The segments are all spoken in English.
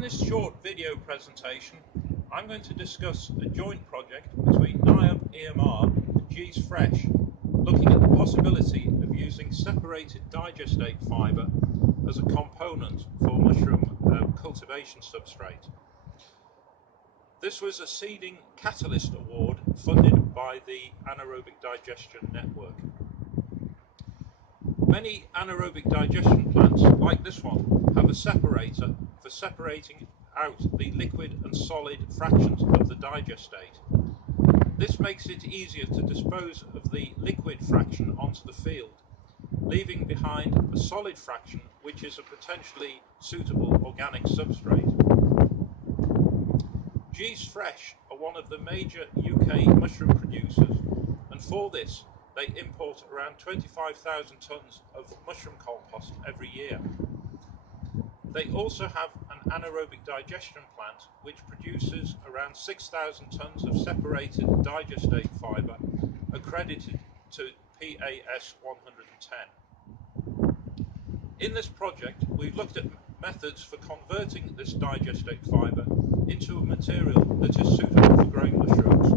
In this short video presentation, I'm going to discuss a joint project between NIOB EMR and Gees Fresh, looking at the possibility of using separated digestate fibre as a component for mushroom cultivation substrate. This was a Seeding Catalyst Award funded by the Anaerobic Digestion Network. Many anaerobic digestion plants, like this one, have a separator for separating out the liquid and solid fractions of the digestate. This makes it easier to dispose of the liquid fraction onto the field, leaving behind a solid fraction which is a potentially suitable organic substrate. Gees Fresh are one of the major UK mushroom producers, and for this they import around 25,000 tonnes of mushroom compost every year. They also have an anaerobic digestion plant which produces around 6,000 tonnes of separated digestate fibre accredited to PAS 110. In this project we've looked at methods for converting this digestate fibre into a material that is suitable for growing mushrooms.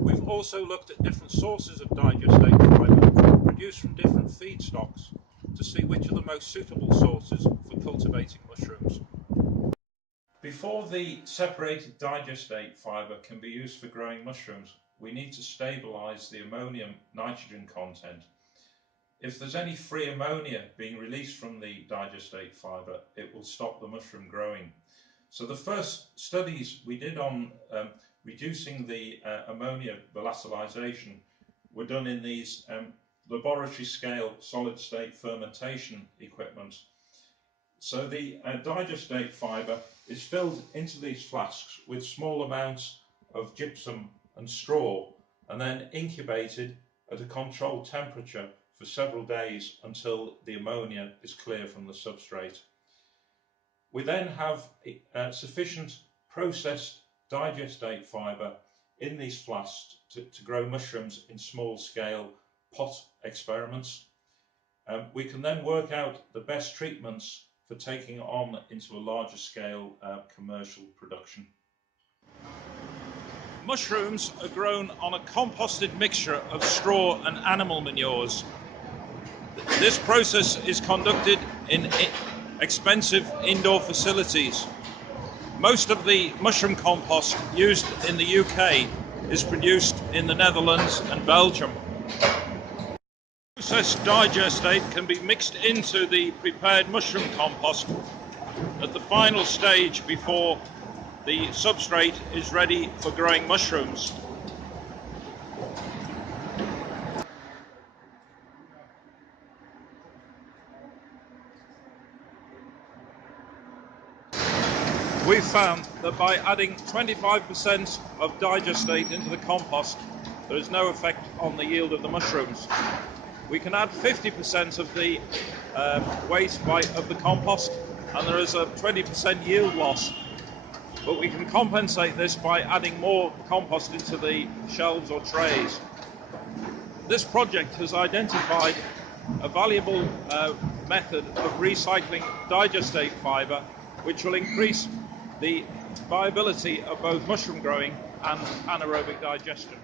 We've also looked at different sources of digestate fibre produced from different feedstocks to see which are the most suitable sources for cultivating mushrooms. Before the separated digestate fibre can be used for growing mushrooms, we need to stabilise the ammonium nitrogen content. If there's any free ammonia being released from the digestate fibre, it will stop the mushroom growing. So the first studies we did on reducing the ammonia volatilization were done in these laboratory scale solid state fermentation equipment. So the digestate fibre is filled into these flasks with small amounts of gypsum and straw and then incubated at a controlled temperature for several days until the ammonia is clear from the substrate. We then have sufficient processed digestate fibre in these flasks to grow mushrooms in small scale pot experiments. We can then work out the best treatments for taking on into a larger scale commercial production. Mushrooms are grown on a composted mixture of straw and animal manures. This process is conducted in expensive indoor facilities. Most of the mushroom compost used in the UK is produced in the Netherlands and Belgium. Processed digestate can be mixed into the prepared mushroom compost at the final stage before the substrate is ready for growing mushrooms. We found that by adding 25% of digestate into the compost, there is no effect on the yield of the mushrooms. We can add 50% of the waste of the compost, and there is a 20% yield loss. But we can compensate this by adding more compost into the shelves or trays. This project has identified a valuable method of recycling digestate fibre, which will increase the viability of both mushroom growing and anaerobic digestion.